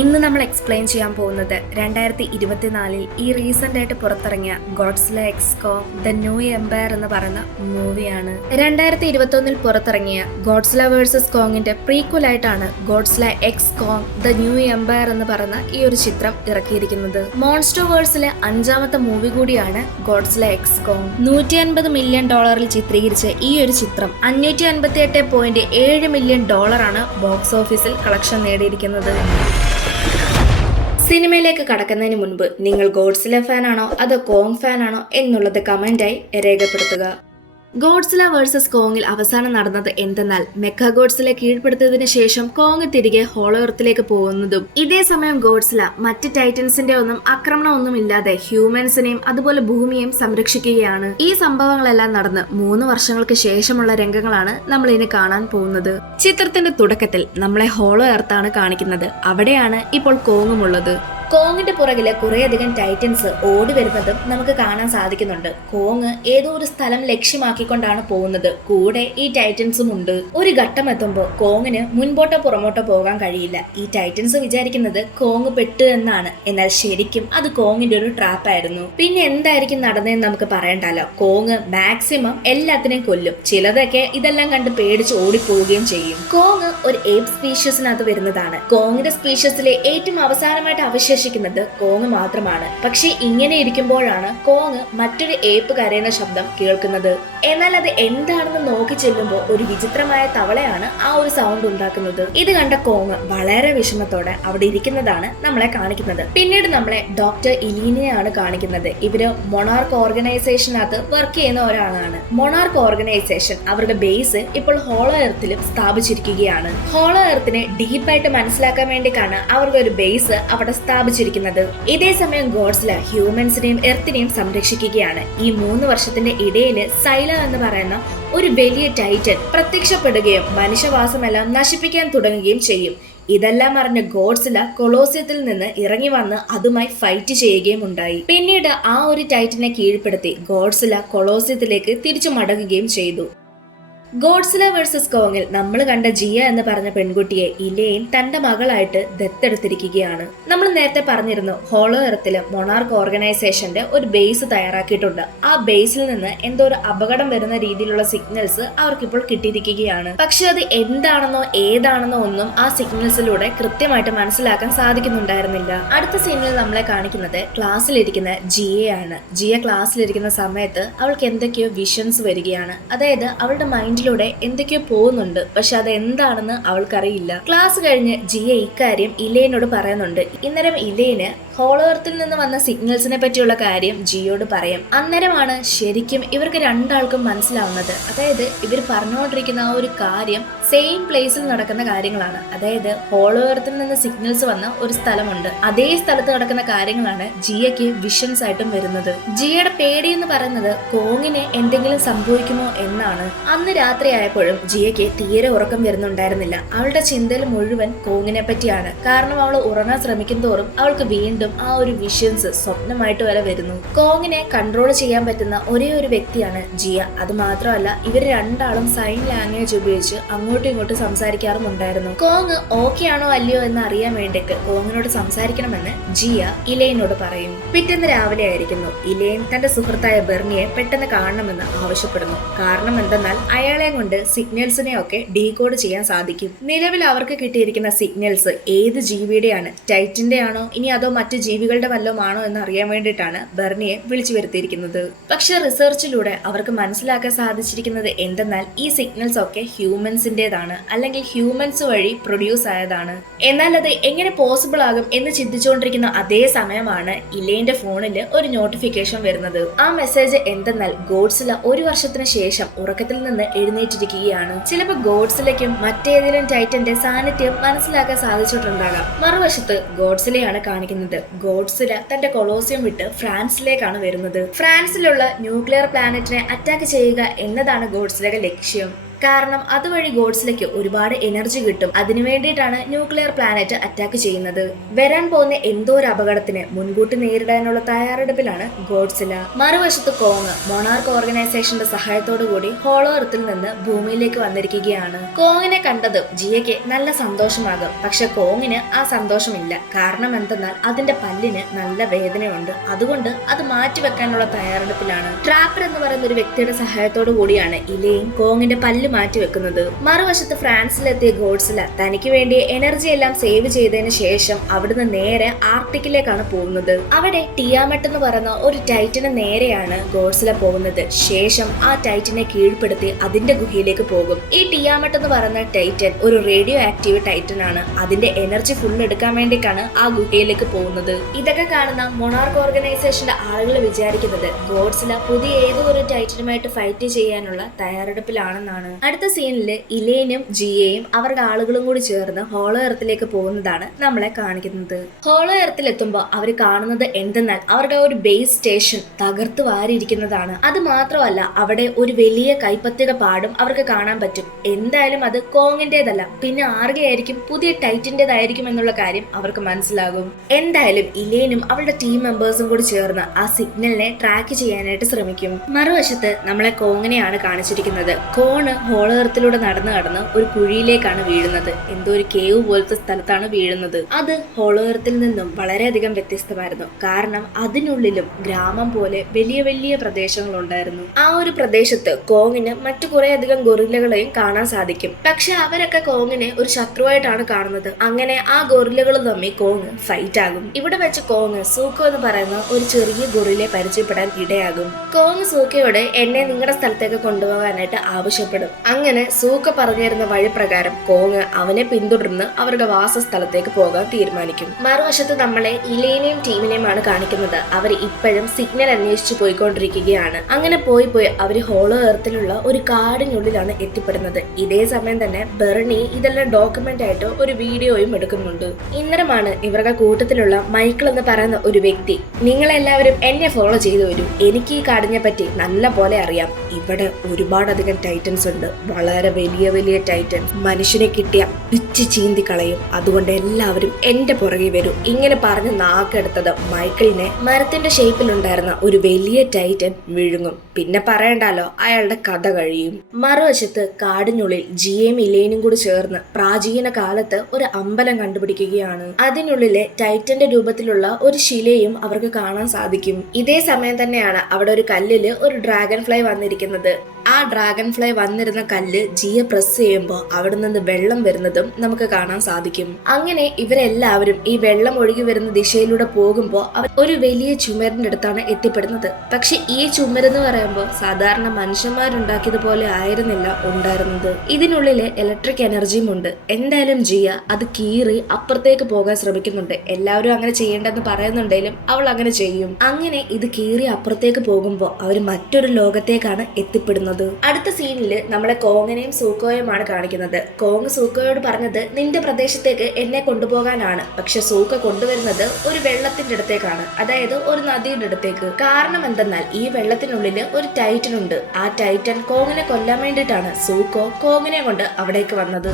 ഇന്ന് നമ്മൾ എക്സ്പ്ലെയിൻ ചെയ്യാൻ പോകുന്നത് 2024 ഈ റീസെന്റ് ആയിട്ട് പുറത്തിറങ്ങിയ Godzilla x Kong the new Empire എന്ന് പറയുന്ന മൂവിയാണ്. 2021 പുറത്തിറങ്ങിയ ഗോഡ്സില വേഴ്സസ് കോങ്ങിന്റെ പ്രീക്വൽ ആയിട്ടാണ് Godzilla x Kong the new Empire എന്ന് പറയുന്ന ഈ ഒരു ചിത്രം ഇറക്കിയിരിക്കുന്നത്. മോൺസ്റ്റർവേഴ്സിലെ 5ാമത്തെ മൂവി കൂടിയാണ് ഗോഡ്സില എക്സ് കോങ്. $150 മില്യൺ ചിത്രീകരിച്ച ഈ ഒരു ചിത്രം $558.7 മില്യൺ ബോക്സ് ഓഫീസിൽ കളക്ഷൻ നേടിയിരിക്കുന്നത്. സിനിമയിലേക്ക് കടക്കുന്നതിന് മുൻപ് നിങ്ങൾ ഗോഡ്സില ഫാനാണോ അതോ കോങ് ഫാനാണോ എന്നുള്ളത് കമന്റായി രേഖപ്പെടുത്തുക. ഗോഡ്സില വേഴ്സസ് കോങ്ങിൽ അവസാനം നടന്നത് എന്തെന്നാൽ മെക്ക ഗോഡ്സിലെ കീഴ്പ്പെടുത്തിയതിനു ശേഷം കോങ് തിരികെ ഹോളോ എർത്തിലേക്ക് പോകുന്നതും ഇതേ സമയം ഗോഡ്സില മറ്റ് ടൈറ്റൻസിന്റെ ആക്രമണം ഇല്ലാതെ ഹ്യൂമൻസിനെയും അതുപോലെ ഭൂമിയെയും സംരക്ഷിക്കുകയാണ്. ഈ സംഭവങ്ങളെല്ലാം നടന്ന് 3 വർഷങ്ങൾക്ക് ശേഷമുള്ള രംഗങ്ങളാണ് നമ്മൾ ഇനി കാണാൻ പോകുന്നത്. ചിത്രത്തിന്റെ തുടക്കത്തിൽ നമ്മളെ ഹോളോ എർത്താണ് കാണിക്കുന്നത്. അവിടെയാണ് ഇപ്പോൾ കോങ്ങും ഉള്ളത്. കോങ്ങിന്റെ പുറകില് കുറേയധികം ടൈറ്റൻസ് ഓടി വരുന്നതും നമുക്ക് കാണാൻ സാധിക്കുന്നുണ്ട്. കോങ് ഏതോ ഒരു സ്ഥലം ലക്ഷ്യമാക്കിക്കൊണ്ടാണ് പോകുന്നത്. കൂടെ ഈ ടൈറ്റൻസും ഉണ്ട്. ഒരു ഘട്ടം എത്തുമ്പോൾ കോങ്ങിന് മുൻപോട്ടോ പുറമോട്ടോ പോകാൻ കഴിയില്ല. ഈ ടൈറ്റൻസ് വിചാരിക്കുന്നത് കോങ് പെട്ടു എന്നാണ്. എന്നാൽ ശരിക്കും അത് കോങ്ങിന്റെ ഒരു ട്രാപ്പ് ആയിരുന്നു. പിന്നെ എന്തായിരിക്കും നടന്നതെന്ന് നമുക്ക് പറയണ്ടല്ലോ. കോങ് മാക്സിമം എല്ലാത്തിനെയും കൊല്ലും. ചിലതൊക്കെ ഇതെല്ലാം കണ്ട് പേടിച്ച് ഓടിപ്പോവുകയും ചെയ്യും. കോങ് ഒരു ഏപ്പ് സ്പീഷ്യസിനകത്ത് വരുന്നതാണ്. കോങ്ങിന്റെ സ്പീഷ്യസിലെ ഏറ്റവും അവസാനമായിട്ട് അവശേഷിക്കുന്നത് കോങ് മാത്രമാണ്. പക്ഷെ ഇങ്ങനെ ഇരിക്കുമ്പോഴാണ് കോങ് മറ്റൊരു ഏപ്പ് കരയുന്ന ശബ്ദം കേൾക്കുന്നത്. എന്നാൽ അത് എന്താണെന്ന് നോക്കി ചെല്ലുമ്പോൾ ഒരു വിചിത്രമായ തവളയാണ് ആ ഒരു സൗണ്ട് ഉണ്ടാക്കുന്നത്. ഇത് കണ്ട കോങ് വളരെ വിഷമത്തോടെ അവിടെ ഇരിക്കുന്നതാണ് നമ്മളെ കാണിക്കുന്നത്. പിന്നീട് നമ്മളെ ഡോക്ടർ ഇലീനയാണ് കാണിക്കുന്നത്. ഇവര് മൊണാർക്ക് ഓർഗനൈസേഷനകത്ത് വർക്ക് ചെയ്യുന്ന ഒരാളാണ്. മൊണാർക്ക് ഓർഗനൈസേഷൻ അവരുടെ ബേസ് ഇപ്പോൾ ഹോളോ എർത്തിലും സ്ഥാപിച്ചിരിക്കുകയാണ്. ഹോളോ എർത്തിനെ ഡീപ്പായിട്ട് മനസ്സിലാക്കാൻ വേണ്ടിയാണ് അവർക്ക് ഒരു ബേസ് അവിടെ സ്ഥാപിച്ചിരിക്കുന്നത്. ഇതേ സമയം ഗോഡ്സില ഹ്യൂമൻസിനെയും എർത്തിനെയും സംരക്ഷിക്കുകയാണ്. ഈ 3 വർഷത്തിന്റെ ഇടയിൽ സൈല എന്ന് പറയുന്ന ഒരു വലിയ ടൈറ്റൻ പ്രത്യക്ഷപ്പെടുകയും മനുഷ്യവാസമെല്ലാം നശിപ്പിക്കാൻ തുടങ്ങുകയും ചെയ്യും. ഇതെല്ലാം അറിഞ്ഞ ഗോഡ്സില കൊളോസിയത്തിൽ നിന്ന് ഇറങ്ങി വന്ന് അതുമായി ഫൈറ്റ് ചെയ്യുകയും ഉണ്ടായി. പിന്നീട് ആ ഒരു ടൈറ്റനെ കീഴ്പ്പെടുത്തി ഗോഡ്സില കൊളോസിയത്തിലേക്ക് തിരിച്ചു മടങ്ങുകയും ചെയ്തു. ഗോഡ്സില വേഴ്സസ് കോങ്ങിൽ നമ്മൾ കണ്ട ജിയ എന്ന് പറഞ്ഞ പെൺകുട്ടിയെ ഇലൈൻ തന്റെ മകളായിട്ട് ദത്തെടുത്തിരിക്കുകയാണ്. നമ്മൾ നേരത്തെ പറഞ്ഞിരുന്നു ഹോളോ എർത്തില് മൊണാർക്ക് ഓർഗനൈസേഷന്റെ ഒരു ബേസ് തയ്യാറാക്കിയിട്ടുണ്ട്. ആ ബേസിൽ നിന്ന് എന്തോ ഒരു അപകടം വരുന്ന രീതിയിലുള്ള സിഗ്നൽസ് അവർക്കിപ്പോൾ കിട്ടിയിരിക്കുകയാണ്. പക്ഷെ അത് എന്താണെന്നോ ഏതാണെന്നോ ഒന്നും ആ സിഗ്നൽസിലൂടെ കൃത്യമായിട്ട് മനസ്സിലാക്കാൻ സാധിക്കുന്നുണ്ടായിരുന്നില്ല. അടുത്ത സീനിൽ നമ്മളെ കാണിക്കുന്നത് ക്ലാസ്സിലിരിക്കുന്ന ജിയയാണ്. ജിയ ക്ലാസ്സിലിരിക്കുന്ന സമയത്ത് അവൾക്ക് എന്തൊക്കെയോ വിഷൻസ് വരികയാണ്. അതായത് അവളുടെ മൈൻഡിലൂടെ എന്തൊക്കെയോ പോകുന്നുണ്ട്. പക്ഷെ അത് എന്താണെന്ന് അവൾക്കറിയില്ല. ക്ലാസ് കഴിഞ്ഞ് ജിയ ഇക്കാര്യം ഇലൈനോട് പറയുന്നുണ്ട്. ഇന്നേരം ഇലൈന് ഹോളോ എർത്തിൽ നിന്ന് വന്ന സിഗ്നൽസിനെ പറ്റിയുള്ള കാര്യം ജിയോട് പറയും. അന്നേരമാണ് ശരിക്കും ഇവർക്ക് രണ്ടാൾക്കും മനസ്സിലാവുന്നത്. അതായത് ഇവർ പറഞ്ഞുകൊണ്ടിരിക്കുന്ന ആ ഒരു കാര്യം സെയിം പ്ലേസിൽ നടക്കുന്ന കാര്യങ്ങളാണ്. അതായത് ഹോളോ എർത്തിൽ നിന്ന് സിഗ്നൽസ് വന്ന ഒരു സ്ഥലമുണ്ട്. അതേ സ്ഥലത്ത് നടക്കുന്ന കാര്യങ്ങളാണ് ജിയക്ക് വിഷൻസ് ആയിട്ടും വരുന്നത്. ജിയയുടെ പേടി എന്ന് പറയുന്നത് കോങ്ങിന് എന്തെങ്കിലും സംഭവിക്കുമോ എന്നാണ്. അന്ന് രാത്രി ആയപ്പോഴും ജിയക്ക് തീരെ ഉറക്കം വരുന്നുണ്ടായിരുന്നില്ല. അവളുടെ ചിന്തയിൽ മുഴുവൻ കോങ്ങിനെ പറ്റിയാണ്. കാരണം അവൾ ഉറങ്ങാൻ ശ്രമിക്കും തോറും അവൾക്ക് വീണ്ടും ആ ഒരു വിഷൻസ് സ്വപ്നമായിട്ട് വരെ വരുന്നു. കോങ്ങിനെ കൺട്രോൾ ചെയ്യാൻ പറ്റുന്ന ഒരേ ഒരു വ്യക്തിയാണ് ജിയ. അത് മാത്രമല്ല ഇവര് രണ്ടാളും സൈൻ ലാംഗ്വേജ് ഉപയോഗിച്ച് അങ്ങോട്ടും ഇങ്ങോട്ടും സംസാരിക്കാറുമുണ്ടായിരുന്നു. കോങ് ഓക്കെ ആണോ അല്ലയോ എന്ന് അറിയാൻ വേണ്ടിയിട്ട് കോങ്ങിനോട് സംസാരിക്കണമെന്ന് ജിയ ഇലൈനോട് പറയും. പിറ്റേന്ന് രാവിലെ ആയിരിക്കുന്നു. ഇലൈൻ തന്റെ സുഹൃത്തായ ബെർണിയെ പെട്ടെന്ന് കാണണമെന്ന് ആവശ്യപ്പെടുന്നു. കാരണം എന്തെന്നാൽ അയാളെ കൊണ്ട് സിഗ്നൽസിനെ ഒക്കെ ഡീകോഡ് ചെയ്യാൻ സാധിക്കും. നിലവിൽ അവർക്ക് കിട്ടിയിരിക്കുന്ന സിഗ്നൽസ് ഏത് ജീവിയുടെയാണ്, ടൈറ്റന്റെ ആണോ ഇനി അതോ മറ്റ് ജീവികളുടെ വല്ലതും ആണോ എന്ന് അറിയാൻ വേണ്ടിയിട്ടാണ് ബെർണിയെ വിളിച്ചു വരുത്തിയിരിക്കുന്നത്. പക്ഷെ റിസർച്ചിലൂടെ അവർക്ക് മനസ്സിലാക്കാൻ സാധിച്ചിരിക്കുന്നത് എന്തെന്നാൽ ഈ സിഗ്നൽസ് ഒക്കെ ഹ്യൂമൻസിന്റേതാണ്, അല്ലെങ്കിൽ ഹ്യൂമൻസ് വഴി പ്രൊഡ്യൂസ് ആയതാണ്. എന്നാൽ അത് എങ്ങനെ പോസിബിൾ ആകും എന്ന് ചിന്തിച്ചുകൊണ്ടിരിക്കുന്ന അതേ സമയമാണ് ഇലൈന്റെ ഫോണിൽ ഒരു നോട്ടിഫിക്കേഷൻ വരുന്നത്. ആ മെസ്സേജ് എന്തെന്നാൽ ഗോഡ്സില 1 വർഷത്തിന് ശേഷം ഉറക്കത്തിൽ നിന്ന് എഴുന്നേറ്റിരിക്കുകയാണ്. ചിലപ്പോൾ ഗോഡ്സിലയ്ക്കും മറ്റേതെങ്കിലും ടൈറ്റന്റെ സാന്നിധ്യം മനസ്സിലാക്കാൻ സാധിച്ചിട്ടുണ്ടാകാം. മറുവശത്ത് ഗോഡ്സിലയാണ് കാണിക്കുന്നത്. ഗോഡ്സില തന്റെ കൊളോസിയം വിട്ട് ഫ്രാൻസിലേക്കാണ് വരുന്നത്. ഫ്രാൻസിലുള്ള ന്യൂക്ലിയർ പ്ലാനറ്റിനെ അറ്റാക്ക് ചെയ്യുക എന്നതാണ് ഗോഡ്സിലയുടെ ലക്ഷ്യം. കാരണം അതുവഴി ഗോഡ്സിലയ്ക്ക് ഒരുപാട് എനർജി കിട്ടും. അതിനു വേണ്ടിയിട്ടാണ് ന്യൂക്ലിയർ പ്ലാനറ്റ് അറ്റാക്ക് ചെയ്യുന്നത്. വരാൻ പോകുന്ന എന്തോ ഒരു അപകടത്തിന് മുൻകൂട്ടി നേരിടാനുള്ള തയ്യാറെടുപ്പിലാണ് ഗോഡ്സില. മറുവശത്ത് കോങ് മൊണാർക്ക് ഓർഗനൈസേഷന്റെ സഹായത്തോടു കൂടി ഹോളോ എർത്തിൽ നിന്ന് ഭൂമിയിലേക്ക് വന്നിരിക്കുകയാണ്. കോങ്ങിനെ കണ്ടത് ജിയയ്ക്ക് നല്ല സന്തോഷമാകും. പക്ഷെ കോങ്ങിന് ആ സന്തോഷമില്ല. കാരണം എന്തെന്നാൽ അതിന്റെ പല്ലിന് നല്ല വേദനയുണ്ട്. അതുകൊണ്ട് അത് മാറ്റിവെക്കാനുള്ള തയ്യാറെടുപ്പിലാണ്. ട്രാപ്പർ എന്ന് പറയുന്ന ഒരു വ്യക്തിയുടെ സഹായത്തോടു കൂടിയാണ് ഇലയും കോങ്ങിന്റെ പല്ല് മാറ്റിവെക്കുന്നത്. മറുവശത്ത് ഫ്രാൻസിലെത്തിയ ഗോഡ്സില തനിക്ക് വേണ്ടി എനർജി എല്ലാം സേവ് ചെയ്തതിനു ശേഷം അവിടുന്ന് നേരെ ആർട്ടിക്കിലേക്കാണ് പോകുന്നത്. അവിടെ ടിയാമെട്ട് എന്ന് പറയുന്ന ഒരു ടൈറ്റന് നേരെയാണ് ഗോഡ്സില പോകുന്നത്. ശേഷം ആ ടൈറ്റനെ കീഴ്പ്പെടുത്തി അതിന്റെ ഗുഹയിലേക്ക് പോകും. ഈ ടിയാമെട്ട് എന്ന് പറയുന്ന ടൈറ്റൻ ഒരു റേഡിയോ ആക്റ്റീവ് ടൈറ്റൻ ആണ്. അതിന്റെ എനർജി ഫുൾ എടുക്കാൻ വേണ്ടിയിട്ടാണ് ആ ഗുഹയിലേക്ക് പോകുന്നത്. ഇതൊക്കെ കാണുന്ന മൊണാർക്ക് ഓർഗനൈസേഷന്റെ ആളുകൾ വിചാരിക്കുന്നത് ഗോഡ്സില പുതിയ ഏതോ ഒരു ടൈറ്റനുമായിട്ട് ഫൈറ്റ് ചെയ്യാനുള്ള തയ്യാറെടുപ്പിലാണെന്നാണ്. അടുത്ത സീനില് ഇലേനും ജിയയും അവരുടെ ആളുകളും കൂടി ചേർന്ന് ഹോളോ എർത്തിലേക്ക് പോകുന്നതാണ് നമ്മളെ കാണിക്കുന്നത്. ഹോളോ എർത്തിൽ എത്തുമ്പോൾ അവർ കാണുന്നത് എന്തെന്നാൽ അവരുടെ ഒരു ബേസ് സ്റ്റേഷൻ തകർത്ത് വാരിയിരിക്കുന്നതാണ്. അത് മാത്രമല്ല അവിടെ ഒരു വലിയ കൈപ്പത്തിയുടെ പാടും അവർക്ക് കാണാൻ പറ്റും. എന്തായാലും അത് കോങ്ങിന്റേതല്ല, പിന്നെ ആർഗയായിരിക്കും, പുതിയ ടൈറ്റിന്റേതായിരിക്കും എന്നുള്ള കാര്യം അവർക്ക് മനസ്സിലാകും. എന്തായാലും ഇലേനും അവളുടെ ടീം മെമ്പേഴ്സും കൂടി ചേർന്ന് ആ സിഗ്നലിനെ ട്രാക്ക് ചെയ്യാനായിട്ട് ശ്രമിക്കും. മറുവശത്ത് നമ്മളെ കോങ്ങിനെയാണ് കാണിച്ചിരിക്കുന്നത്. കോണ് ഹോളോ എർത്തിലൂടെ നടന്ന് ഒരു കുഴിയിലേക്കാണ് വീഴുന്നത്. എന്തോ ഒരു കേവ് പോലത്തെ സ്ഥലത്താണ് വീഴുന്നത്. അത് ഹോളോ എർത്തിൽ നിന്നും വളരെയധികം വ്യത്യസ്തമായിരുന്നു. കാരണം അതിനുള്ളിലും ഗ്രാമം പോലെ വലിയ വലിയ പ്രദേശങ്ങൾ ഉണ്ടായിരുന്നു. ആ ഒരു പ്രദേശത്ത് കോങ്ങിന് മറ്റു കുറെ അധികം ഗൊറില്ലകളെയും കാണാൻ സാധിക്കും. പക്ഷെ അവരൊക്കെ കോങ്ങിനെ ഒരു ശത്രുവായിട്ടാണ് കാണുന്നത്. അങ്ങനെ ആ ഗൊറില്ലകൾ തമ്മിൽ കോങ് ഫൈറ്റ് ആകും. ഇവിടെ വെച്ച് കോങ് സൂക്കോ എന്ന് പറയുന്ന ഒരു ചെറിയ ഗൊറില്ലെ പരിചയപ്പെടാൻ ഇടയാകും. കോങ് സൂക്കയോട് എന്നെ നിങ്ങളുടെ സ്ഥലത്തേക്ക് കൊണ്ടുപോകാനായിട്ട് ആവശ്യപ്പെടും. അങ്ങനെ സൂക്ക പറഞ്ഞിരുന്ന വഴി പ്രകാരം കോങ് അവനെ പിന്തുടർന്ന് അവരുടെ വാസസ്ഥലത്തേക്ക് പോകാൻ തീരുമാനിക്കും. മറുവശത്ത് നമ്മളെ ഇലേനെയും ടീമിനെയുമാണ് കാണിക്കുന്നത്. അവർ ഇപ്പോഴും സിഗ്നൽ അന്വേഷിച്ച് പോയിക്കൊണ്ടിരിക്കുകയാണ്. അങ്ങനെ പോയി അവർ ഹോളോ എർത്തിലുള്ള ഒരു കാടിനുള്ളിലാണ് എത്തിപ്പെടുന്നത്. ഇതേ സമയം തന്നെ ബെർണി ഇതെല്ലാം ഡോക്യുമെന്റ് ആയിട്ട് ഒരു വീഡിയോയും എടുക്കുന്നുണ്ട്. ഇന്നരമാണ് ഇവരുടെ കൂട്ടത്തിലുള്ള മൈക്കിൾ എന്ന് പറയുന്ന ഒരു വ്യക്തി നിങ്ങളെല്ലാവരും എന്നെ ഫോളോ ചെയ്തു വരൂ, എനിക്ക് ഈ കാടിനെ പറ്റി നല്ല പോലെ അറിയാം. ഇവിടെ ഒരുപാടധികം ടൈറ്റൻസ് ഉണ്ട്, വളരെ വലിയ വലിയ ടൈറ്റൻസ്. മനുഷ്യനെ കിട്ടിയ പിച്ച് ചീന്തി കളയും. അതുകൊണ്ട് എല്ലാവരും എന്റെ പുറകെ വരൂ. ഇങ്ങനെ പറഞ്ഞ് നാക്കെടുത്തത് മൈക്കിളിനെ മരത്തിന്റെ ഷേപ്പിലുണ്ടായിരുന്ന ഒരു വലിയ ടൈറ്റൻ വിഴുങ്ങും. പിന്നെ പറയണ്ടല്ലോ, അയാളുടെ കഥ കഴിയും. മറുവശത്ത് കാടിനുള്ളിൽ ജിയയും ഇലേനും കൂടി ചേർന്ന് പ്രാചീന കാലത്ത് ഒരു അമ്പലം കണ്ടുപിടിക്കുകയാണ്. അതിനുള്ളിലെ ടൈറ്റന്റെ രൂപത്തിലുള്ള ഒരു ശിലയും അവർക്ക് കാണാൻ സാധിക്കും. ഇതേ സമയം തന്നെയാണ് അവിടെ ഒരു കല്ലില് ഒരു ഡ്രാഗൺ ഫ്ലൈ വന്നിരിക്കുന്നത്. ആ ഡ്രാഗൺ ഫ്ലൈ വന്നിരുന്ന കല്ല് ജിയെ പ്രസ് ചെയ്യുമ്പോൾ അവിടെ നിന്ന് വെള്ളം വരുന്നതും നമുക്ക് കാണാൻ സാധിക്കും. അങ്ങനെ ഇവരെല്ലാവരും ഈ വെള്ളം ഒഴുകി വരുന്ന ദിശയിലൂടെ പോകുമ്പോൾ അവർ ഒരു വലിയ ചുമരിന്റെ അടുത്താണ് എത്തിപ്പെടുന്നത്. പക്ഷെ ഈ ചുമരെന്ന് പറയുമ്പോൾ സാധാരണ മനുഷ്യന്മാരുണ്ടാക്കിയതുപോലെ ആയിരുന്നില്ല ഉണ്ടായിരുന്നത്. ഇതിനുള്ളില് ഇലക്ട്രിക് എനർജിയും ഉണ്ട്. എന്തായാലും ജിയ അത് കീറി അപ്പുറത്തേക്ക് പോകാൻ ശ്രമിക്കുന്നുണ്ട്. എല്ലാവരും അങ്ങനെ ചെയ്യേണ്ടെന്ന് പറയുന്നുണ്ടെങ്കിലും അവൾ അങ്ങനെ ചെയ്യും. അങ്ങനെ ഇത് കീറി അപ്പുറത്തേക്ക് പോകുമ്പോൾ അവർ മറ്റൊരു ലോകത്തേക്കാണ് എത്തിപ്പെടുന്നത്. അടുത്ത സീനില് നമ്മളെ കോങ്ങിനെയും സൂക്കോയുമാണ് കാണിക്കുന്നത്. കോങ് സൂക്കോയോട് പറഞ്ഞത് നിന്റെ പ്രദേശത്തേക്ക് എന്നെ കൊണ്ടുപോകാനാണ്. പക്ഷെ സൂക്ക കൊണ്ടുവരുന്നത് ഒരു വെള്ളത്തിന്റെ അടുത്തേക്കാണ്, അതായത് ഒരു നദിയുടെ അടുത്തേക്ക്. കാരണം എന്തെന്നാൽ ഈ വെള്ളത്തിനുള്ളിൽ ഒരു ടൈറ്റൻ ഉണ്ട്. ആ ടൈറ്റൻ കോങ്ങിനെ കൊല്ലാൻ വേണ്ടിയിട്ടാണ് സൂക്കോ കോങ്ങിനെ കൊണ്ട് അവിടേക്ക് വന്നത്.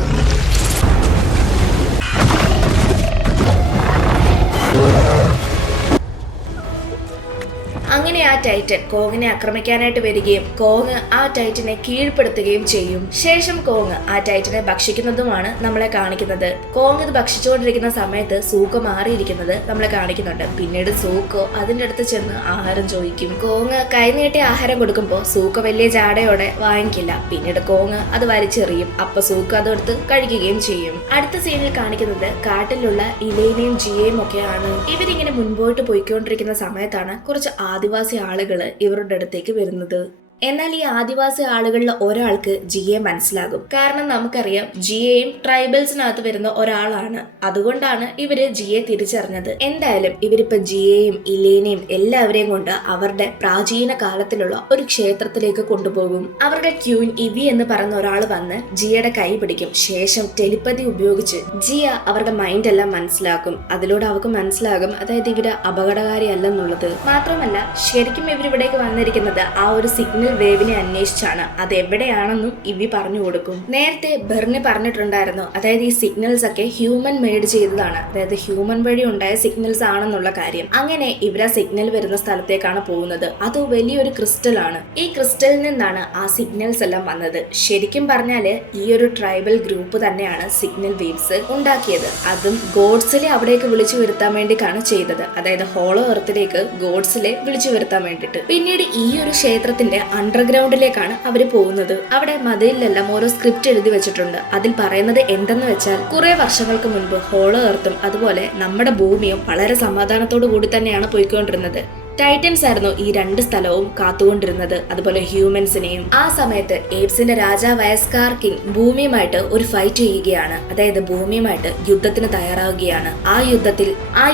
അങ്ങനെ ആ ടൈറ്റൻ കോങ്ങിനെ ആക്രമിക്കാനായിട്ട് വരികയും കോങ് ആ ടൈറ്റനെ കീഴ്പ്പെടുത്തുകയും ചെയ്യും. ശേഷം കോങ് ആ ടൈറ്റനെ ഭക്ഷിക്കുന്നതുമാണ് നമ്മളെ കാണിക്കുന്നത്. കോങ് ഇത് ഭക്ഷിച്ചുകൊണ്ടിരിക്കുന്ന സമയത്ത് സൂക്കോ മാറിയിരിക്കുന്നത് നമ്മളെ കാണിക്കുന്നുണ്ട്. പിന്നീട് സൂക്കോ അതിന്റെ അടുത്ത് ചെന്ന് ആഹാരം ചോദിക്കും. കോങ് കൈനീട്ടി ആഹാരം കൊടുക്കുമ്പോൾ സൂക്കോ വലിയ ജാടയോടെ വാങ്ങിക്കില്ല. പിന്നീട് കോങ് അത് വലിച്ചെറിയും. അപ്പൊ സൂക്കോ അതെടുത്ത് കഴിക്കുകയും ചെയ്യും. അടുത്ത സീനിൽ കാണിക്കുന്നത് കാട്ടിലുള്ള ഇലേനെയും ജിയയും ഒക്കെയാണ്. ഇവരിങ്ങനെ മുൻപോട്ട് പോയിക്കൊണ്ടിരിക്കുന്ന സമയത്താണ് കുറച്ച് ആദിവാസി ആളുകള് ഇവരുടെ അടുത്തേക്ക് വരുന്നത്. എന്നാൽ ഈ ആദിവാസി ആളുകളിൽ ഒരാൾക്ക് ജിയെ മനസ്സിലാകും. കാരണം നമുക്കറിയാം ജിയയും ട്രൈബൽസിനകത്ത് വരുന്ന ഒരാളാണ്. അതുകൊണ്ടാണ് ഇവര് ജിയെ തിരിച്ചറിഞ്ഞത്. എന്തായാലും ഇവരിപ്പോ ജിയെയും ഇലേനെയും എല്ലാവരെയും കൊണ്ട് അവരുടെ പ്രാചീന കാലത്തിലുള്ള ഒരു ക്ഷേത്രത്തിലേക്ക് കൊണ്ടുപോകും. അവരുടെ ക്യൂൻ ഇവി എന്ന് പറയുന്ന ഒരാൾ വന്ന് ജിയയുടെ കൈ പിടിക്കും. ശേഷം ടെലിപ്പതി ഉപയോഗിച്ച് ജിയ അവരുടെ മൈൻഡ് എല്ലാം മനസ്സിലാക്കും. അതിലൂടെ അവർക്ക് മനസ്സിലാകും അതായത് ഇവര് അപകടകാരിയല്ലെന്നുള്ളത്. മാത്രമല്ല ശരിക്കും ഇവരിവിടേക്ക് വന്നിരിക്കുന്നത് ആ ഒരു സിഗ്നൽ ട്രൈബൽ വേവിനെ അന്വേഷിച്ചാണ്. അത് എവിടെയാണെന്നും ഇവി പറഞ്ഞു കൊടുക്കും. നേരത്തെ ബെർണി പറഞ്ഞിട്ടുണ്ടായിരുന്നു, അതായത് ഈ സിഗ്നൽസ് ഒക്കെ ഹ്യൂമൻ മെയ്ഡ് ചെയ്തതാണ്, അതായത് ഹ്യൂമൻ വഴി ഉണ്ടായ സിഗ്നൽസ് ആണെന്നുള്ള കാര്യം. അങ്ങനെ ഇവരാ സിഗ്നൽ വരുന്ന സ്ഥലത്തേക്കാണ് പോകുന്നത്. അത് വലിയൊരു ക്രിസ്റ്റൽ ആണ്. ഈ ക്രിസ്റ്റലിൽ നിന്നാണ് ആ സിഗ്നൽസ് എല്ലാം വന്നത്. ശരിക്കും പറഞ്ഞാല് ഈ ഒരു ട്രൈബൽ ഗ്രൂപ്പ് തന്നെയാണ് സിഗ്നൽ വേവ്സ് ഉണ്ടാക്കിയത്. അതും ഗോഡ്സിലെ അവിടേക്ക് വിളിച്ചു വരുത്താൻ വേണ്ടിയിട്ടാണ് ചെയ്തത്, അതായത് ഹോളോ എർത്തിലേക്ക് ഗോഡ്സിലെ വിളിച്ചു വരുത്താൻ വേണ്ടിയിട്ട്. പിന്നീട് ഈ ഒരു ക്ഷേത്രത്തിന്റെ അണ്ടർഗ്രൗണ്ടിലേക്കാണ് അവര് പോകുന്നത്. അവിടെ മതിലിലെല്ലാം ഓരോ സ്ക്രിപ്റ്റ് എഴുതി വെച്ചിട്ടുണ്ട്. അതിൽ പറയുന്നത് എന്തെന്ന് വെച്ചാൽ, കുറെ വർഷങ്ങൾക്ക് മുൻപ് ഹോളോ എർത്തും അതുപോലെ നമ്മുടെ ഭൂമിയും വളരെ സമാധാനത്തോടു കൂടി തന്നെയാണ് പോയിക്കൊണ്ടിരുന്നത്. ടൈറ്റൻസ് ആയിരുന്നു ഈ രണ്ട് സ്ഥലവും കാത്തുകൊണ്ടിരുന്നത്, അതുപോലെ ഹ്യൂമൻസിനെയും. ആ സമയത്ത് ഏപ്സിന്റെ രാജാവായ സ്കാർ കിങ് ഭൂമിയുമായിട്ട് ഒരു ഫൈറ്റ് ചെയ്യുകയാണ്, അതായത് ഭൂമിയുമായിട്ട് യുദ്ധത്തിന് തയ്യാറാവുകയാണ്. ആ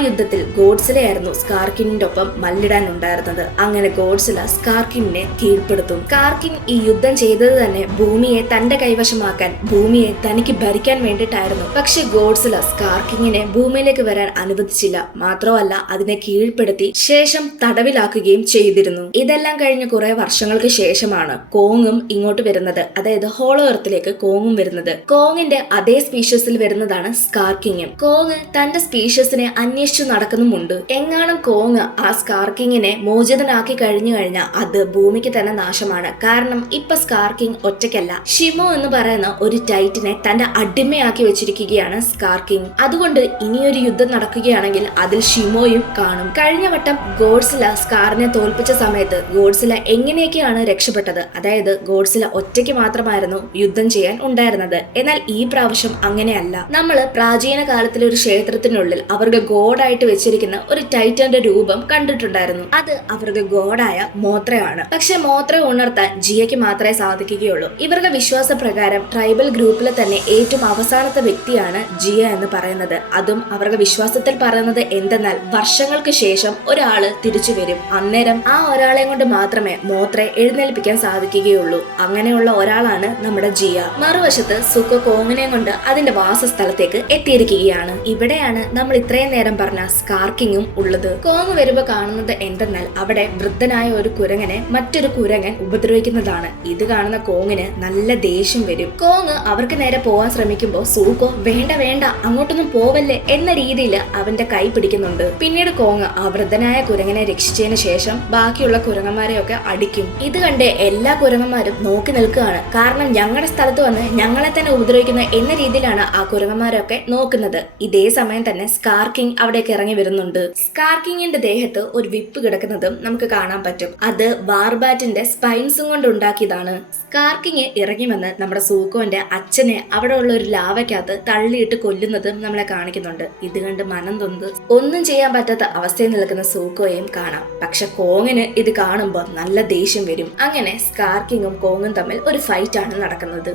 യുദ്ധത്തിൽ ഗോഡ്സില ആയിരുന്നു സ്കാർ കിങ്ങിന്റെ ഒപ്പം മല്ലിടാൻ ഉണ്ടായിരുന്നത്. അങ്ങനെ ഗോഡ്സില സ്കാർ കിങ്ങിനെ കീഴ്പ്പെടുത്തും. സ്കാർ കിങ് ഈ യുദ്ധം ചെയ്തത് തന്നെ ഭൂമിയെ തന്റെ കൈവശമാക്കാൻ, ഭൂമിയെ തനിക്ക് ഭരിക്കാൻ വേണ്ടിയിട്ടായിരുന്നു. പക്ഷെ ഗോഡ്സില സ്കാർ കിങ്ങിനെ ഭൂമിയിലേക്ക് വരാൻ അനുവദിച്ചില്ല. മാത്രമല്ല അതിനെ കീഴ്പ്പെടുത്തി ശേഷം തടവിലാക്കുകയും ചെയ്തിരുന്നു. ഇതെല്ലാം കഴിഞ്ഞ് കുറെ വർഷങ്ങൾക്ക് ശേഷമാണ് കോങ്ങും ഇങ്ങോട്ട് വരുന്നത്, അതായത് ഹോളോ എർത്തിലേക്ക് കോങ്ങും വരുന്നത്. കോങ്ങിന്റെ അതേ സ്പീഷ്യസിൽ വരുന്നതാണ് സ്കാർ കിങ്ങും. കോങ് തന്റെ സ്പീഷ്യസിനെ അന്വേഷിച്ചു നടക്കുന്നുമുണ്ട്. എങ്ങാനും കോങ് ആ സ്കാർ കിങ്ങിനെ മോചിതനാക്കി കഴിഞ്ഞു കഴിഞ്ഞാൽ അത് ഭൂമിക്ക് തന്നെ നാശമാണ്. കാരണം ഇപ്പൊ സ്കാർ കിങ് ഒറ്റയ്ക്കല്ല, ഷിമോ എന്ന് പറയുന്ന ഒരു ടൈറ്റിനെ തന്റെ അടിമയാക്കി വെച്ചിരിക്കുകയാണ് സ്കാർ കിങ്. അതുകൊണ്ട് ഇനിയൊരു യുദ്ധം നടക്കുകയാണെങ്കിൽ അതിൽ ഷിമോയും കാണും. കഴിഞ്ഞ വട്ടം ഗോഡ്സില സ്കാറിനെ തോൽപ്പിച്ച സമയത്ത് ഗോഡ്സില എങ്ങനെയൊക്കെയാണ് രക്ഷപ്പെട്ടത്, അതായത് ഗോഡ്സില ഒറ്റയ്ക്ക് മാത്രമായിരുന്നു യുദ്ധം ചെയ്യാൻ ഉണ്ടായിരുന്നത്. എന്നാൽ ഈ പ്രാവശ്യം അങ്ങനെയല്ല. നമ്മള് പ്രാചീന കാലത്തിലെ ഒരു ക്ഷേത്രത്തിനുള്ളിൽ അവർക്ക് ഗോഡായിട്ട് വെച്ചിരിക്കുന്ന ഒരു ടൈറ്റന്റെ രൂപം കണ്ടിട്ടുണ്ടായിരുന്നു. അത് അവർക്ക് ഗോഡായ മോത്രയാണ്. പക്ഷെ മോത്ര ഉണർത്താൻ ജിയയ്ക്ക് മാത്രമേ സാധിക്കുകയുള്ളൂ. ഇവരുടെ വിശ്വാസപ്രകാരം ട്രൈബൽ ഗ്രൂപ്പിലെ തന്നെ ഏറ്റവും അവസാനത്തെ വ്യക്തിയാണ് ജിയ എന്ന് പറയുന്നത്. അതും അവരുടെ വിശ്വാസത്തിൽ പറയുന്നത് എന്തെന്നാൽ, വർഷങ്ങൾക്ക് ശേഷം ഒരാള് തിരിച്ചു വരും. അന്നേരം ആ ഒരാളെ കൊണ്ട് മാത്രമേ മോത്രയെ എഴുന്നേൽപ്പിക്കാൻ സാധിക്കുകയുള്ളൂ. അങ്ങനെയുള്ള ഒരാളാണ് നമ്മുടെ ജിയ. മറുവശത്ത് സുക്കോ കോങ്ങിനെ കൊണ്ട് അതിന്റെ വാസസ്ഥലത്തേക്ക് എത്തിയിരിക്കുകയാണ്. ഇവിടെയാണ് നമ്മൾ ഇത്രയും നേരം പറഞ്ഞ സ്കാർ കിങ്ങും ഉള്ളത്. കോങ് വരുമ്പോ കാണുന്നത് എന്തെന്നാൽ, അവിടെ വൃദ്ധനായ ഒരു കുരങ്ങനെ മറ്റൊരു കുരങ്ങൻ ഉപദ്രവിക്കുന്നതാണ്. ഇത് കാണുന്ന കോങ്ങിന് നല്ല ദേഷ്യം വരും. കോങ് അവർക്ക് നേരെ പോവാൻ ശ്രമിക്കുമ്പോ സൂക്കോ വേണ്ട വേണ്ട അങ്ങോട്ടൊന്നും പോവല്ലേ എന്ന രീതിയിൽ അവന്റെ കൈ പിടിക്കുന്നുണ്ട്. പിന്നീട് കോങ് ആ വൃദ്ധനായ കുരങ്ങനെ രക്ഷിച്ചതിന് ശേഷം ബാക്കിയുള്ള കുരങ്ങന്മാരെയൊക്കെ അടിക്കും. ഇത് കണ്ട് എല്ലാ കുരങ്ങന്മാരും നോക്കി നിൽക്കുകയാണ്. കാരണം ഞങ്ങളുടെ സ്ഥലത്ത് വന്ന് ഞങ്ങളെ തന്നെ ഉപദ്രവിക്കുന്ന എന്ന രീതിയിലാണ് ആ കുരങ്ങന്മാരൊക്കെ നോക്കുന്നത്. ഇതേ സമയം തന്നെ സ്കാർ കിങ് അവിടേക്ക് ഇറങ്ങി വരുന്നുണ്ട്. സ്കാർ കിങ്ങിന്റെ ദേഹത്ത് ഒരു വിപ്പ് കിടക്കുന്നതും നമുക്ക് കാണാൻ പറ്റും. അത് വാർബാറ്റിന്റെ സ്പൈൻസും കൊണ്ട് ഉണ്ടാക്കിയതാണ്. സ്കാർ കിങ് ഇറങ്ങി വന്ന് നമ്മുടെ സൂക്കോന്റെ അച്ഛനെ അവിടെ ഉള്ള ഒരു ലാവയ്ക്കകത്ത് തള്ളിയിട്ട് കൊല്ലുന്നതും നമ്മളെ കാണിക്കുന്നുണ്ട്. ഇത് കണ്ട് മനം തൊന്ന് ഒന്നും ചെയ്യാൻ പറ്റാത്ത അവസ്ഥയിൽ നിൽക്കുന്ന സൂക്കോയെയും കാണാം. പക്ഷെ കോങ്ങിന് ഇത് കാണുമ്പോൾ നല്ല ദേഷ്യം വരും. അങ്ങനെ സ്കാർ കിങ്ങും കോങ്ങും തമ്മിൽ ഒരു ഫൈറ്റ് ആണ് നടക്കുന്നത്.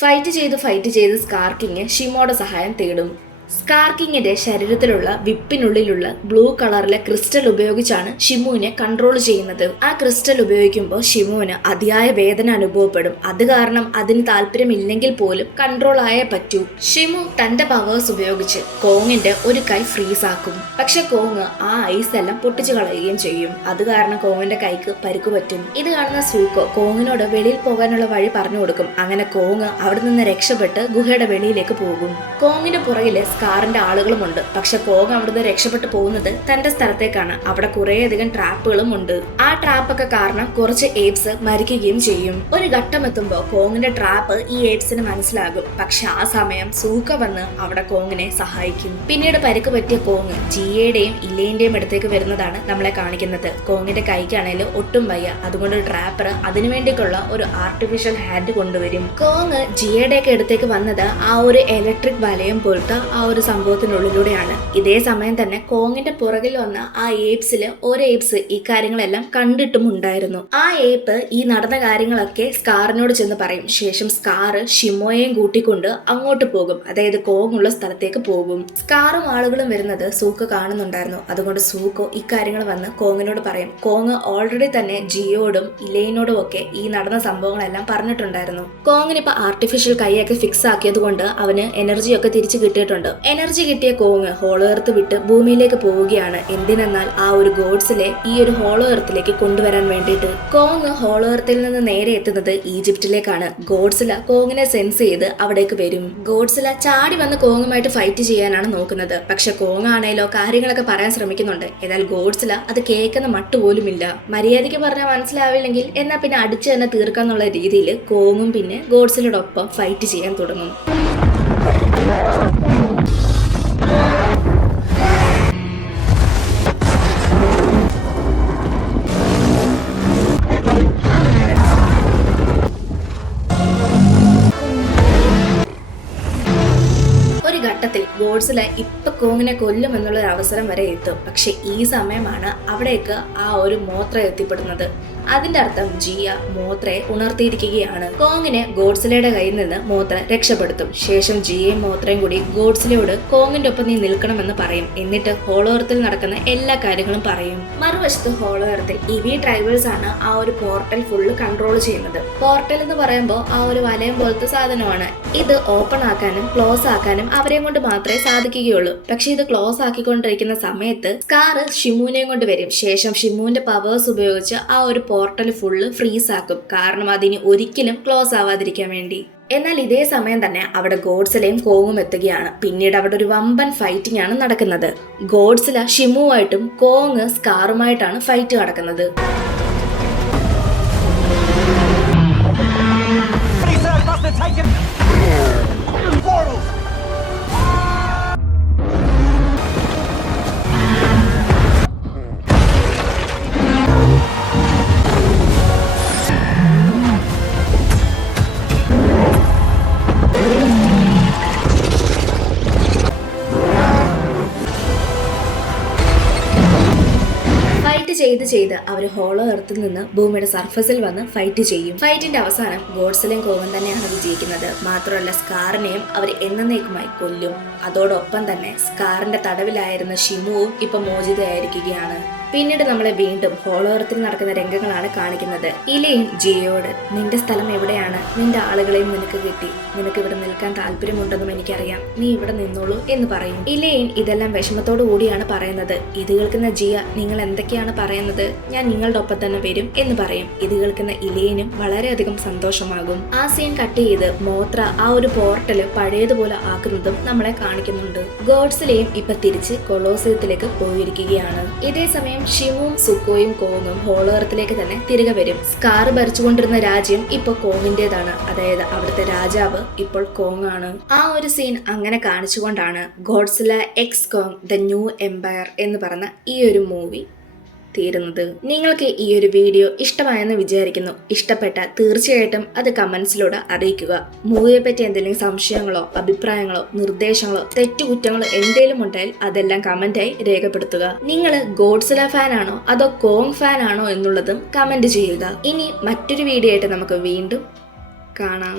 ഫൈറ്റ് ചെയ്ത് സ്കാർ കിങ് ഷിമോയുടെ സഹായം തേടും. സ്കാർ കിങ്ങിന്റെ ശരീരത്തിലുള്ള വിപ്പിനുള്ളിലുള്ള ബ്ലൂ കളറിലെ ക്രിസ്റ്റൽ ഉപയോഗിച്ചാണ് ഷിമുവിനെ കൺട്രോൾ ചെയ്യുന്നത്. ആ ക്രിസ്റ്റൽ ഉപയോഗിക്കുമ്പോൾ ഷിമുവിന് അതിയായ വേദന അനുഭവപ്പെടും. അത് കാരണം അതിന് താല്പര്യമില്ലെങ്കിൽ പോലും കൺട്രോൾ ആയേ പറ്റൂ. ഷിമു തന്റെ പവേഴ്സ് ഉപയോഗിച്ച് കോങ്ങിന്റെ ഒരു കൈ ഫ്രീസ് ആക്കും. പക്ഷെ കോങ് ആ ഐസ് എല്ലാം പൊട്ടിച്ചു കളയുകയും ചെയ്യും. അത് കാരണം കോങ്ങിന്റെ കൈക്ക് പരിക്ക് പറ്റും. ഇത് കാണുന്ന സൂക്കോ കോങ്ങിനോട് വെളിയിൽ പോകാനുള്ള വഴി പറഞ്ഞു കൊടുക്കും. അങ്ങനെ കോങ് അവിടെ നിന്ന് രക്ഷപ്പെട്ട് ഗുഹയുടെ വെളിയിലേക്ക് പോകും. കോങ്ങിന്റെ പുറകില് സ്കാറിന്റെ ആളുകളുമുണ്ട്. പക്ഷെ കോങ് അവിടുന്ന് രക്ഷപ്പെട്ടു പോകുന്നത് തന്റെ സ്ഥലത്തേക്കാണ്. അവിടെ കുറേയധികം ട്രാപ്പുകളും ഉണ്ട്. ആ ട്രാപ്പൊക്കെ കാരണം കുറച്ച് ഏപ്സ് മരിക്കുകയും ചെയ്യും. ഒരു ഘട്ടം എത്തുമ്പോൾ കോങ്ങിന്റെ ട്രാപ്പ് ഈ ഏപ്സിന് മനസ്സിലാകും. പക്ഷെ ആ സമയം സൂക്ക വന്ന് അവിടെ കോങ്ങിനെ സഹായിക്കും. പിന്നീട് പരിക്ക് പറ്റിയ കോങ് ജിയയുടെയും ഇലയിന്റെയും അടുത്തേക്ക് വരുന്നതാണ് നമ്മളെ കാണിക്കുന്നത്. കോങ്ങിന്റെ കൈക്കാണെങ്കിൽ ഒട്ടും വയ്യ. അതുകൊണ്ട് ട്രാപ്പർ അതിനു വേണ്ടിയിട്ടുള്ള ഒരു ആർട്ടിഫിഷ്യൽ ഹാൻഡ് കൊണ്ടുവരും. കോങ് ജിയയുടെ ഒക്കെ അടുത്തേക്ക് വന്നത് ആ ഒരു ഇലക്ട്രിക് വലയം പോലത്തെ ആ ഒരു സംഭവത്തിനുള്ളിലൂടെയാണ്. ഇതേ സമയം തന്നെ കോങ്ങിന്റെ പുറകിൽ വന്ന ആ ഏപ്സില് ഒരു ഏപ്സ് ഈ കാര്യങ്ങളെല്ലാം കണ്ടിട്ടും ഉണ്ടായിരുന്നു. ആ ഏപ്പ് ഈ നടന്ന കാര്യങ്ങളൊക്കെ സ്കാറിനോട് ചെന്ന് പറയും. ശേഷം സ്കാർ ഷിമോയെയും കൂട്ടിക്കൊണ്ട് അങ്ങോട്ട് പോകും, അതായത് കോങ് ഉള്ള സ്ഥലത്തേക്ക് പോകും. സ്കാറും ആളുകളും വരുന്നത് സൂക്കോ കാണുന്നുണ്ടായിരുന്നു. അതുകൊണ്ട് സൂക്കോ ഇക്കാര്യങ്ങൾ വന്ന് കോങ്ങിനോട് പറയും. കോങ് ഓൾറെഡി തന്നെ ജിയോടും ഇലൈനോടും ഒക്കെ ഈ നടന്ന സംഭവങ്ങളെല്ലാം പറഞ്ഞിട്ടുണ്ടായിരുന്നു. കോങ്ങിന് ഇപ്പൊ ആർട്ടിഫിഷ്യൽ കൈയൊക്കെ ഫിക്സ് ആക്കിയത് കൊണ്ട് അവന് എനർജിയൊക്കെ തിരിച്ചു കിട്ടിയിട്ടുണ്ട്. എനർജി കിട്ടിയ കോങ് ഹോളോ എർത്ത് വിട്ട് ഭൂമിയിലേക്ക് പോവുകയാണ്. എന്തിനെന്നാൽ ആ ഒരു ഗോഡ്സിലെ ഈ ഒരു ഹോളോ എർത്തിലേക്ക് കൊണ്ടുവരാൻ വേണ്ടിയിട്ട്. കോങ് ഹോളോ എർത്തിൽ നിന്ന് നേരെ എത്തുന്നത് ഈജിപ്തിലേക്കാണ്. ഗോഡ്സില കോങ്ങിനെ സെൻസ് ചെയ്ത് അവിടേക്ക് വരും. ഗോഡ്സില ചാടി വന്ന് കോങ്ങുമായിട്ട് ഫൈറ്റ് ചെയ്യാനാണ് നോക്കുന്നത്. പക്ഷെ കോങ് ആണേലോ കാര്യങ്ങളൊക്കെ പറയാൻ ശ്രമിക്കുന്നുണ്ട്. എന്നാൽ ഗോഡ്സില അത് കേൾക്കുന്ന മട്ടുപോലുമില്ല. മര്യാദയ്ക്ക് പറഞ്ഞാൽ മനസ്സിലാവില്ലെങ്കിൽ എന്നാ പിന്നെ അടിച്ചു തന്നെ തീർക്കാന്നുള്ള രീതിയിൽ കോങ്ങും പിന്നെ ഗോഡ്സിലോടൊപ്പം ഫൈറ്റ് ചെയ്യാൻ തുടങ്ങും. ഘട്ടത്തിൽ ഗോഡ്സില ഇപ്പൊ കോങ്ങിനെ കൊല്ലുമെന്നുള്ള ഒരു അവസരം വരെ എത്തും. പക്ഷെ ഈ സമയമാണ് അവിടേക്ക് ആ ഒരു മോത്ര എത്തിപ്പെടുന്നത്. അതിന്റെ അർത്ഥം ജിയ മോത്രയെ ഉണർത്തിയിരിക്കുകയാണ്. കോങ്ങിനെ ഗോഡ്സിലയുടെ കയ്യിൽ നിന്ന് മോത്ര രക്ഷപ്പെടുത്തും. ശേഷം ജിയയും മോത്രയും കൂടി ഗോഡ്സിലയോട് കോങ്ങിന്റെ ഒപ്പം നീ നിൽക്കണമെന്ന് പറയും. എന്നിട്ട് ഹോളോ എർത്തിൽ നടക്കുന്ന എല്ലാ കാര്യങ്ങളും പറയും. മറുവശത്ത് ഹോളോ എർത്തിൽ ഇവി ട്രൈബൽസ് ആണ് ആ ഒരു പോർട്ടൽ ഫുള്ള് കൺട്രോൾ ചെയ്യുന്നത്. പോർട്ടൽ എന്ന് പറയുമ്പോൾ ആ ഒരു വലയം പോലത്തെ സാധനമാണ്. ഇത് ഓപ്പൺ ആക്കാനും ക്ലോസ് ആക്കാനും അവരെ കൊണ്ട് മാത്രമേ സാധിക്കുകയുള്ളൂ. പക്ഷെ ഇത് ക്ലോസ് ആക്കിക്കൊണ്ടിരിക്കുന്ന സമയത്ത് സ്കാർ ഷിമുവിനെയും കൊണ്ട് വരും. ശേഷം ഷിമുവിന്റെ പവേഴ്സ് ഉപയോഗിച്ച് ആ ഒരു പോർട്ടൽ ഫുള്ള് ഫ്രീസ് ആക്കും. കാരണം അതിന് ഒരിക്കലും ക്ലോസ് ആവാതിരിക്കാൻ വേണ്ടി. എന്നാൽ ഇതേ സമയം തന്നെ അവിടെ ഗോഡ്സിലയും കോങ്ങും എത്തുകയാണ്. പിന്നീട് അവിടെ ഒരു വമ്പൻ ഫൈറ്റിംഗ് ആണ് നടക്കുന്നത്. ഗോഡ്സില ഷിമുവായിട്ടും കോങ് സ്കാറുമായിട്ടാണ് ഫൈറ്റ് നടക്കുന്നത്. ചെയ്ത് അവർ ഹോളോ എർത്തിൽ നിന്ന് ഭൂമിയുടെ സർഫസിൽ വന്ന് ഫൈറ്റ് ചെയ്യും. ഫൈറ്റിന്റെ അവസാനം ഗോഡ്സിലയും കോങ്ങും തന്നെയാണ് വിജയിക്കുന്നത്. മാത്രമല്ല സ്കാറിനെയും അവർ എന്നേക്കുമായി കൊല്ലും. അതോടൊപ്പം തന്നെ സ്കാറിന്റെ തടവിലായിരുന്ന ഷിമുവും ഇപ്പൊ മോചിതയായിരിക്കുകയാണ്. പിന്നീട് നമ്മളെ വീണ്ടും ഹോളോ എർത്തിൽ നടക്കുന്ന രംഗങ്ങളാണ് കാണിക്കുന്നത്. ഇലൈൻ ജിയോട് നിന്റെ സ്ഥലം എവിടെയാണ്, നിന്റെ ആളുകളെയും നിനക്ക് കിട്ടി, നിനക്ക് ഇവിടെ നിൽക്കാൻ താല്പര്യമുണ്ടെന്നും എനിക്കറിയാം, നീ ഇവിടെ നിന്നോളൂ എന്ന് പറയും. ഇലൈൻ ഇതെല്ലാം വിഷമത്തോടു കൂടിയാണ് പറയുന്നത്. ഇത് കേൾക്കുന്ന ജിയ നിങ്ങൾ എന്തൊക്കെയാണ് പറയുന്നത്, ഞാൻ നിങ്ങളുടെ ഒപ്പം തന്നെ വരും എന്ന് പറയും. ഇത് കേൾക്കുന്ന ഇലൈനും വളരെയധികം സന്തോഷമാകും. ആ സീൻ കട്ട് ചെയ്ത് മോത്ര ആ ഒരു പോർട്ടല് പഴയതുപോലെ ആക്കുന്നതും നമ്മളെ കാണിക്കുന്നുണ്ട്. ഗോഡ്സിലെയും ഇപ്പൊ തിരിച്ച് കൊളോസിയത്തിലേക്ക് പോയിരിക്കുകയാണ്. ഇതേ സമയം ഷിമുവും സുക്കോയും കോങ്ങും ഹോളോ എർത്തിലേക്ക് തന്നെ തിരികെ വരും. സ്കാർ ഭരിച്ചുകൊണ്ടിരുന്ന രാജ്യം ഇപ്പൊ കോങ്ങിന്റേതാണ്. അതായത് അവിടുത്തെ രാജാവ് ഇപ്പോൾ കോങ് ആണ്. ആ ഒരു സീൻ അങ്ങനെ കാണിച്ചുകൊണ്ടാണ് Godzilla x Kong the new Empire എന്ന് പറഞ്ഞ ഈ ഒരു മൂവി തീരുന്നത്. നിങ്ങൾക്ക് ഈ ഒരു വീഡിയോ ഇഷ്ടമായെന്ന് വിചാരിക്കുന്നു. ഇഷ്ടപ്പെട്ട തീർച്ചയായിട്ടും അത് കമന്റ്സിലൂടെ അറിയിക്കുക. മൂവിയെ പറ്റി എന്തെങ്കിലും സംശയങ്ങളോ അഭിപ്രായങ്ങളോ നിർദ്ദേശങ്ങളോ തെറ്റുകുറ്റങ്ങളോ എന്തെങ്കിലും ഉണ്ടായാൽ അതെല്ലാം കമന്റായി രേഖപ്പെടുത്തുക. നിങ്ങൾ ഗോഡ്സില ഫാൻ ആണോ അതോ കോങ് ഫാൻ ആണോ എന്നുള്ളതും കമന്റ് ചെയ്യുക. ഇനി മറ്റൊരു വീഡിയോ ആയിട്ട് നമുക്ക് വീണ്ടും കാണാം.